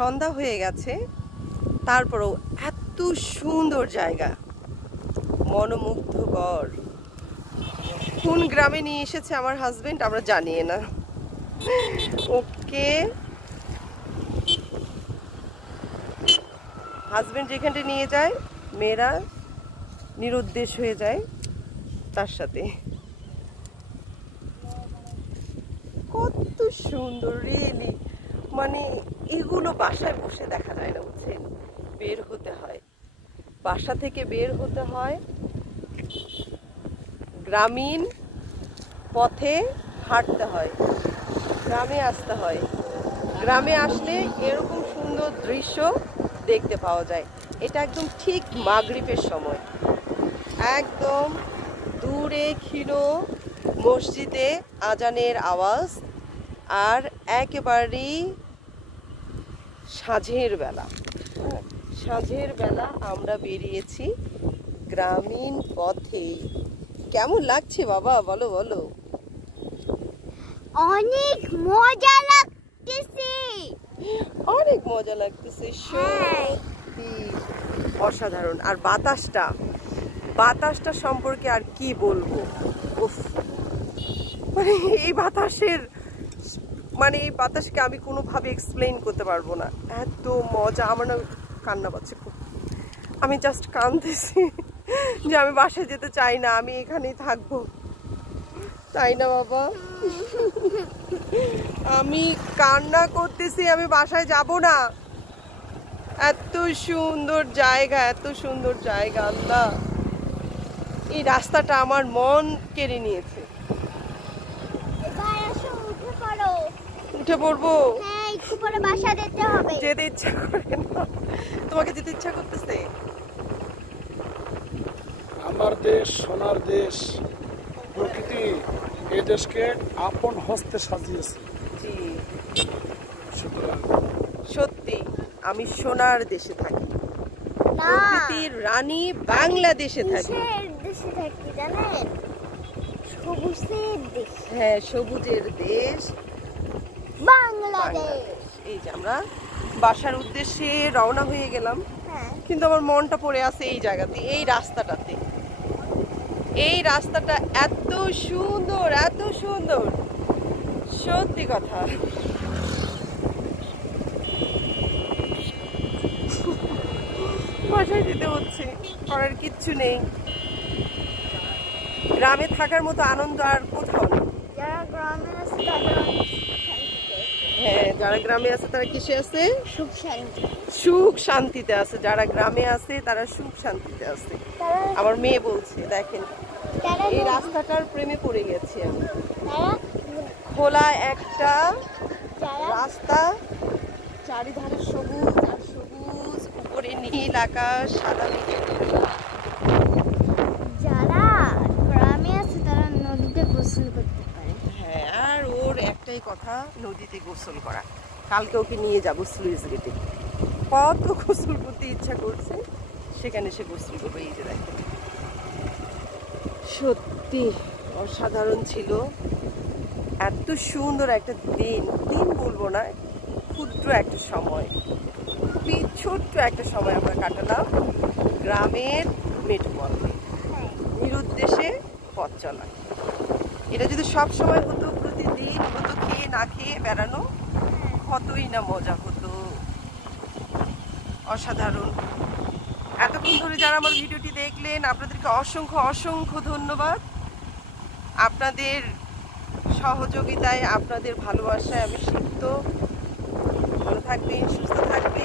সন্ধ্যা হয়ে গেছে, তারপরেও এত সুন্দর জায়গা, মনোমুগ্ধকর। কোন গ্রামে নিয়ে এসেছে আমার হাজবেন্ড আমরা জানি না। ওকে, হাজবেন্ড যেখানে নিয়ে যায় মেয়েরা নিরুদ্দেশ হয়ে যায় তার সাথে। কত সুন্দর রিয়েলি, মানে এগুলো বাসায় বসে দেখা যায় না, বুঝছেন? বের হতে হয়, বাসা থেকে বের হতে হয়, গ্রামীণ পথে হাঁটতে হয়, গ্রামে আসতে হয়। গ্রামে আসলে এরকম সুন্দর দৃশ্য দেখতে পাওয়া যায়। এটা একদম ঠিক মাগরিবের সময়, একদম দূরে ক্ষীণ মসজিদে আজানের আওয়াজ, আর একেবারেই সাঁঝের বেলা। সাঁঝের বেলা আমরা বেরিয়েছি গ্রামীণ পথে। কেমন লাগছে বাবা, বলো বলো। অনেক মজা লাগতেছে, অনেক মজা লাগতেছে, সত্যি অসাধারণ। আর বাতাসটা সম্পর্কে আর কি বলবো, উফ, মানে এই বাতাসকে আমি কোনোভাবে এক্সপ্লেইন করতে পারবো না, এত মজা। আমার না কান্না পাচ্ছে খুব, আমি জাস্ট কাঁদতেছি যে আমি বাসায় যেতে চাই না, আমি এখানেই থাকবো, তাই না বাবা? আমি কান্না করতেছি, আমি বাসায় যাব না। এত সুন্দর জায়গা, এত সুন্দর জায়গা, আল্লাহ, এই রাস্তাটা আমার মন কেড়ে নিয়েছে। উঠে পড়বো? হ্যাঁ, একটু পরে বাসা যেতে হবে। যেতে ইচ্ছা করে না? তোমাকে যেতে ইচ্ছা করতেছে? আমার দেশ, সোনার দেশ, প্রকৃতি এই দেশকে আপন হস্তে সাজিয়েছে। জি, সুতরাং সত্যি আমি সোনার দেশে থাকি, প্রকৃতির রানী বাংলাদেশে থাকি। দেশে থাকি জানেন, সবুজের দেশ। হ্যাঁ, সবুজের দেশ বাংলাদেশ। এই যে আমরা বাসার উদ্দেশ্যে রওনা হয়ে গেলাম, কিন্তু আমার মনটা পড়ে আছে এই জায়গাতে, এই রাস্তাটাতে। এই রাস্তাটা এত সুন্দর, এত সুন্দর, সত্যি কথা। বাসায় যেতে হচ্ছে, করার কিচ্ছু নেই। গ্রামে থাকার মতো আনন্দ আর কোথাও নেই। যারা গ্রামে আছে তাদের হ্যাঁ, যারা গ্রামে আছে তারা কিসে আছে? সুখ শান্তি, সুখ শান্তিতে আছে। যারা গ্রামে আছে তারা সুখ শান্তিতে আছে। আমার মেয়ে বলছে, দেখেন এই রাস্তাটার প্রেমে পড়ে গেছি আমি। খোলা একটা রাস্তা, চারিধারে সবুজ আর সবুজ, উপরে নীল আকাশ, সাদা মেঘের। যারা গ্রামে আছে তারা নদীতে গোসল করতে পারে। হ্যাঁ, আর ওর একটাই কথা, নদীতে গোসল করা। কালকে ওকে নিয়ে যাবো স্লুইস গেটে, কত গোসল করতে ইচ্ছা করছে, সেখানে সে গোসল করবে। এই যে দেখেন, সত্যি অসাধারণ ছিল। এত সুন্দর একটা দিন বলবো না, ক্ষুদ্র একটা সময়, খুবই ছোট্ট একটা সময় আমরা কাটালাম গ্রামের মেঠো পথে, নিরুদ্দেশে পথ চলা। এটা যদি সব সময় হতো, প্রতিদিন হতো, খেয়ে না খেয়ে বেড়ানো, কতই না মজা হতো, অসাধারণ। এতক্ষণ ধরে যারা আমার ভিডিওটি দেখলেন, আপনাদেরকে অসংখ্য অসংখ্য ধন্যবাদ। আপনাদের সহযোগিতায়, আপনাদের ভালোবাসায় আমি সিক্ত। ভালো থাকবেন, সুস্থ থাকবেন।